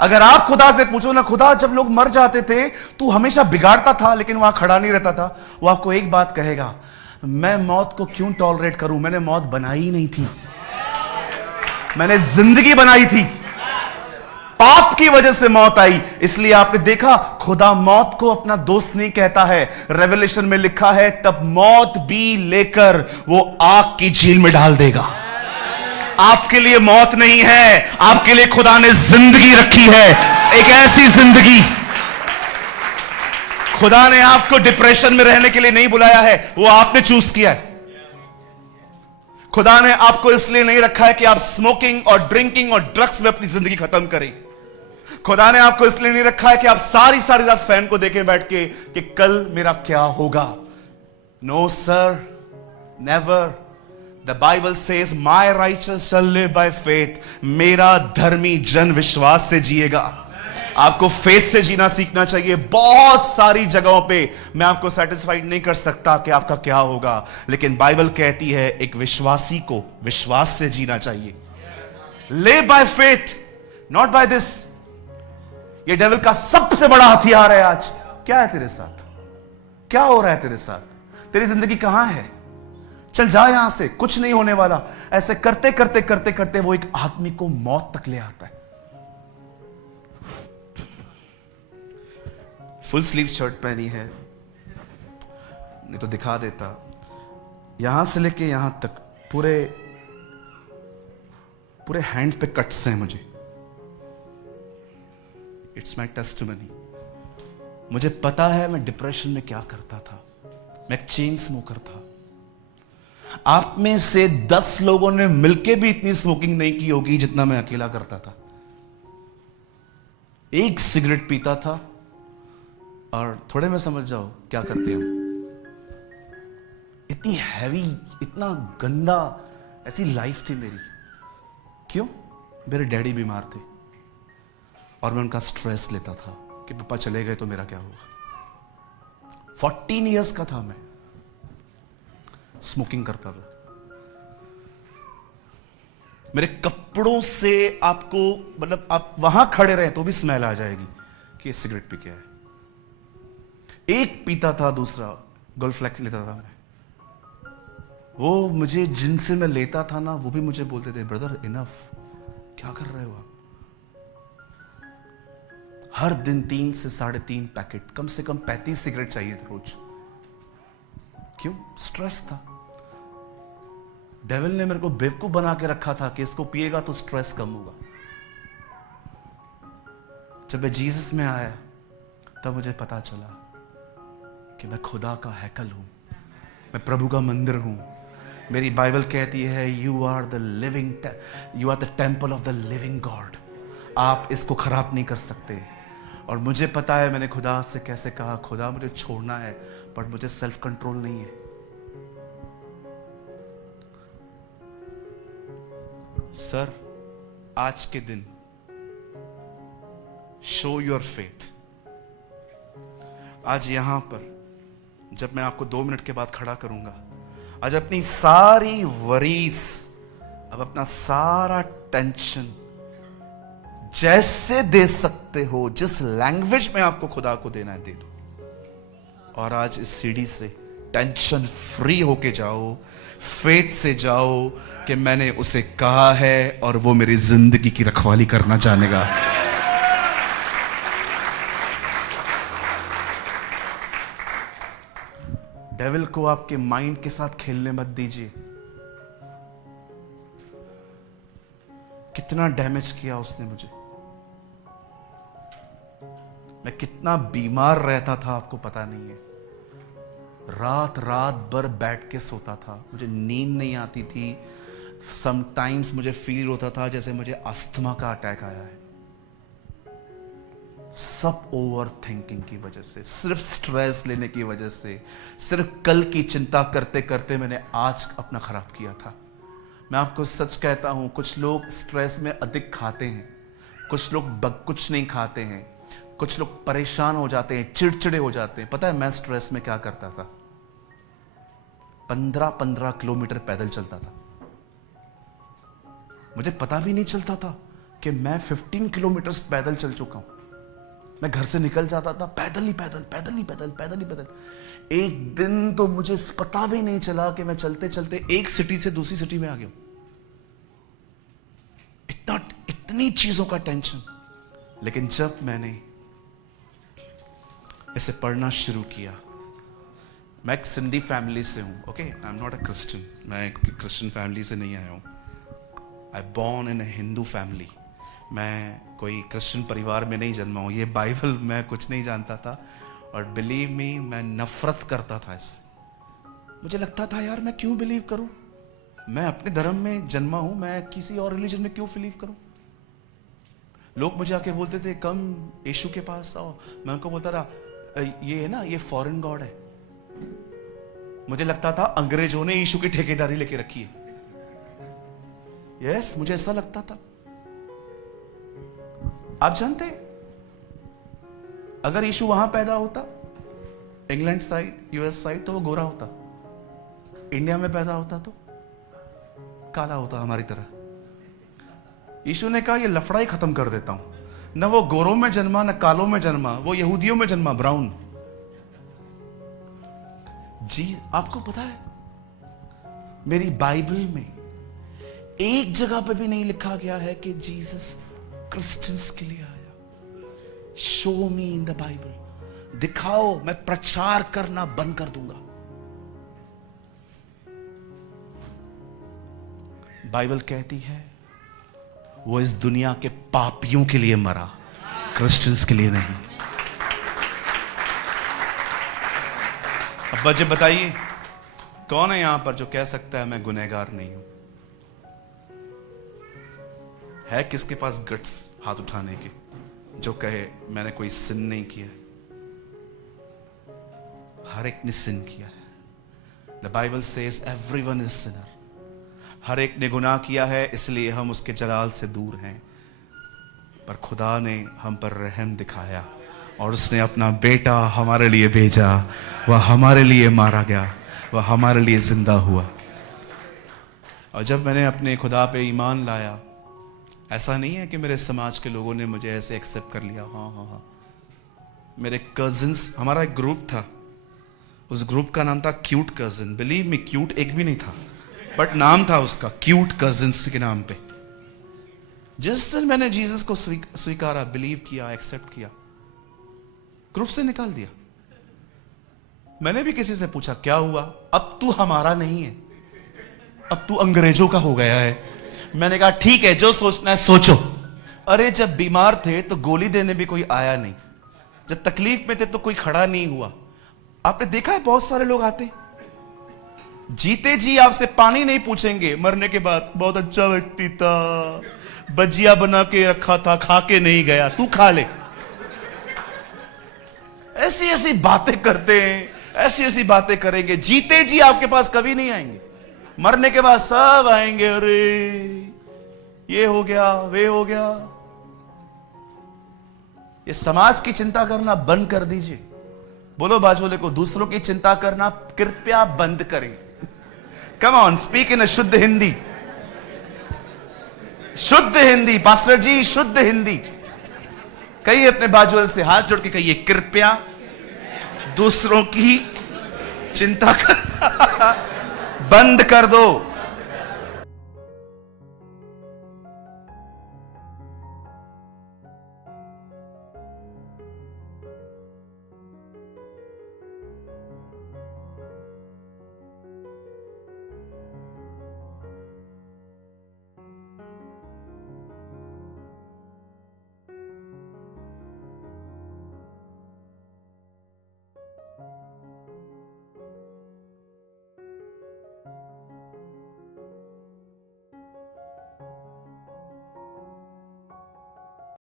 अगर आप खुदा से पूछो ना, खुदा जब लोग मर जाते थे तू हमेशा बिगाड़ता था लेकिन वहां खड़ा नहीं रहता था, वो आपको एक बात कहेगा, मैं मौत को क्यों टॉलरेट करूं, मैंने मौत बनाई ही नहीं थी, मैंने जिंदगी बनाई थी। पाप की वजह से मौत आई, इसलिए आपने देखा खुदा मौत को अपना दोस्त नहीं कहता है। रेवलेशन में लिखा है तब मौत भी लेकर वो आग की झील में डाल देगा। आपके लिए मौत नहीं है, आपके लिए खुदा ने जिंदगी रखी है, एक ऐसी जिंदगी। खुदा ने आपको डिप्रेशन में रहने के लिए नहीं बुलाया है, वो आपने चूज किया है। खुदा ने आपको इसलिए नहीं रखा है कि आप स्मोकिंग और ड्रिंकिंग और ड्रग्स में अपनी जिंदगी खत्म करें। खुदा ने आपको इसलिए नहीं रखा है कि आप सारी सारी रात फैन को देखें बैठ के कि कल मेरा क्या होगा। No sir, never. The Bible says my righteous shall live by faith. मेरा धर्मी जन विश्वास से जिएगा। आपको फेथ से जीना सीखना चाहिए। बहुत सारी जगहों पे मैं आपको सेटिस्फाइड नहीं कर सकता कि आपका क्या होगा, लेकिन बाइबल कहती है एक विश्वासी को विश्वास से जीना चाहिए। Live by faith, not by this. ये डेविल का सबसे बड़ा हथियार है आज। क्या है तेरे साथ, क्या हो रहा है तेरे साथ, तेरी जिंदगी कहां है, चल जा यहां से, कुछ नहीं होने वाला। ऐसे करते करते करते करते वो एक आदमी को मौत तक ले आता है। फुल स्लीव शर्ट पहनी है, नहीं तो दिखा देता। यहां से लेके यहां तक पूरे पूरे हैंड पे कट्स हैं मुझे। It's my testimony. मुझे पता है मैं डिप्रेशन में क्या करता था। मैं एक चेन स्मोकर था। आप में से 10 लोगों ने मिलके भी इतनी स्मोकिंग नहीं की होगी जितना मैं अकेला करता था। एक सिगरेट पीता था और थोड़े में समझ जाओ क्या करते हम। इतनी हैवी, इतना गंदा, ऐसी लाइफ थी मेरी। क्यों? मेरे डैडी बीमार थे और मैं उनका स्ट्रेस लेता था कि पापा चले गए तो मेरा क्या होगा। 14 इयर्स का था मैं, स्मोकिंग करता था। मेरे कपड़ों से आपको, मतलब आप वहां खड़े रहे तो भी स्मेल आ जाएगी कि ये सिगरेट पी के आए। एक पीता था, दूसरा गोल्डफ्लेक्स लेता था मैं। वो मुझे, जिनसे मैं लेता था ना, वो भी मुझे बोलते थे ब्रदर इनफ, क्या कर रहे हो आप। हर दिन 3 से 3.5 पैकेट, कम से कम 35 सिगरेट चाहिए थे रोज। क्यों? स्ट्रेस था। डेविल ने मेरे को बेवकूफ बना के रखा था कि इसको पिएगा तो स्ट्रेस कम होगा। जब मैं जीसस में आया तब मुझे पता चला कि मैं खुदा का हैकल हूं, मैं प्रभु का मंदिर हूं। मेरी बाइबल कहती है you are the temple of the living God. आप इसको खराब नहीं कर सकते। और मुझे पता है मैंने खुदा से कैसे कहा, खुदा मुझे छोड़ना है पर मुझे सेल्फ कंट्रोल नहीं है। सर, आज के दिन शो योर फेथ। आज यहां पर जब मैं आपको 2 मिनट के बाद खड़ा करूंगा, आज अपनी सारी वरीज, अब अपना सारा टेंशन जैसे दे सकते हो, जिस लैंग्वेज में आपको खुदा को देना है दे दो। और आज इस सीढ़ी से टेंशन फ्री होके जाओ, फेथ से जाओ कि मैंने उसे कहा है और वो मेरी जिंदगी की रखवाली करना जानेगा। डेविल को आपके माइंड के साथ खेलने मत दीजिए। कितना डैमेज किया उसने मुझे। मैं कितना बीमार रहता था आपको पता नहीं है। रात रात भर बैठ के सोता था, मुझे नींद नहीं आती थी। समटाइम्स मुझे फील होता था जैसे मुझे अस्थमा का अटैक आया है। सब ओवर थिंकिंग की वजह से, सिर्फ स्ट्रेस लेने की वजह से, सिर्फ कल की चिंता करते करते मैंने आज अपना खराब किया था। मैं आपको सच कहता हूं, कुछ लोग स्ट्रेस में अधिक खाते हैं, कुछ लोग कुछ नहीं खाते हैं, कुछ लोग परेशान हो जाते हैं, चिड़चिड़े हो जाते हैं। पता है मैं स्ट्रेस में क्या करता था? 15-15 किलोमीटर पैदल चलता था। मुझे पता भी नहीं चलता था कि मैं 15 किलोमीटर पैदल चल चुका हूं। मैं घर से निकल जाता था पैदल ही पैदल, पैदल ही पैदल, पैदल ही पैदल। एक दिन तो मुझे पता भी नहीं चला कि मैं चलते चलते एक सिटी से दूसरी सिटी में आ गया। इतनी चीजों का टेंशन। लेकिन जब मैंने इसे पढ़ना शुरू किया, मैं एक सिंधी फैमिली से हूं, okay, I am not a Christian, मैं एक क्रिश्चियन फैमिली से नहीं आया हूं। I born in a Hindu family. मैं कोई क्रिश्चियन परिवार में नहीं जन्मा हूं। ये बाइबल मैं कुछ नहीं जानता था, और बिलीव मी, मैं नफरत करता था इससे। मुझे लगता था यार मैं क्यों बिलीव करूं, मैं अपने धर्म में जन्मा हूं, मैं किसी और रिलीजन में क्यों बिलीव करूं। लोग मुझे आके बोलते थे कम यीशु के पास आओ, मैं उनको बोलता था ये है ना, ये फॉरेन गॉड है। मुझे लगता था अंग्रेजों ने यीशु की ठेकेदारी लेके रखी है। यस, मुझे ऐसा लगता था। आप जानते अगर यीशु वहां पैदा होता, इंग्लैंड साइड, यूएस साइड, तो वो गोरा होता। इंडिया में पैदा होता तो काला होता हमारी तरह। यीशु ने कहा ये लफड़ा ही खत्म कर देता हूं। न वो गोरों में जन्मा, न कालों में जन्मा, वो यहूदियों में जन्मा, ब्राउन। जी आपको पता है मेरी बाइबल में एक जगह पे भी नहीं लिखा गया है कि जीसस क्रिश्चियंस के लिए आया। Show me in the Bible, दिखाओ, मैं प्रचार करना बंद कर दूंगा। बाइबल कहती है वो इस दुनिया के पापियों के लिए मरा, क्रिश्चियंस के लिए नहीं। अब मुझे बताइए कौन है यहां पर जो कह सकता है मैं गुनहगार नहीं हूं? है किसके पास गट्स हाथ उठाने के जो कहे मैंने कोई सिन नहीं किया? हर एक ने सिन किया है। The Bible says everyone is sinner. हर एक ने गुनाह किया है, इसलिए हम उसके जलाल से दूर हैं। पर खुदा ने हम पर रहम दिखाया और उसने अपना बेटा हमारे लिए भेजा। वह हमारे लिए मारा गया, वह हमारे लिए जिंदा हुआ। और जब मैंने अपने खुदा पे ईमान लाया, ऐसा नहीं है कि मेरे समाज के लोगों ने मुझे ऐसे एक्सेप्ट कर लिया। हाँ हाँ हाँ, मेरे कजिन्स, हमारा एक ग्रुप था, उस ग्रुप का नाम था cute cousin. Believe me, cute एक भी नहीं था, बट नाम था उसका क्यूट कजिन्स के नाम पे। जिस दिन मैंने जीसस को स्वीकारा, बिलीव किया, एक्सेप्ट किया, ग्रुप से निकाल दिया। मैंने भी किसी से पूछा क्या हुआ? अब तू हमारा नहीं है, अब तू अंग्रेजों का हो गया है। मैंने कहा ठीक है, जो सोचना है सोचो। अरे जब बीमार थे तो गोली देने भी कोई आया नहीं, जब तकलीफ में थे तो कोई खड़ा नहीं हुआ। आपने देखा है बहुत सारे लोग आते, जीते जी आपसे पानी नहीं पूछेंगे, मरने के बाद बहुत अच्छा व्यक्ति था, भजिया बना के रखा था, खा के नहीं गया, तू खा ले। ऐसी ऐसी बातें करते हैं, ऐसी ऐसी बातें करेंगे। जीते जी आपके पास कभी नहीं आएंगे, मरने के बाद सब आएंगे। अरे ये हो गया, वे हो गया। ये समाज की चिंता करना बंद कर दीजिए। बोलो बाजू वाले को, दूसरों की चिंता करना कृपया बंद करें। कम ऑन, स्पीक इन शुद्ध हिंदी। शुद्ध हिंदी पास्टर जी, शुद्ध हिंदी कहिए अपने बाजू वाले से, हाथ जोड़ के कहिए, कृपया दूसरों की चिंता करना बंद कर दो।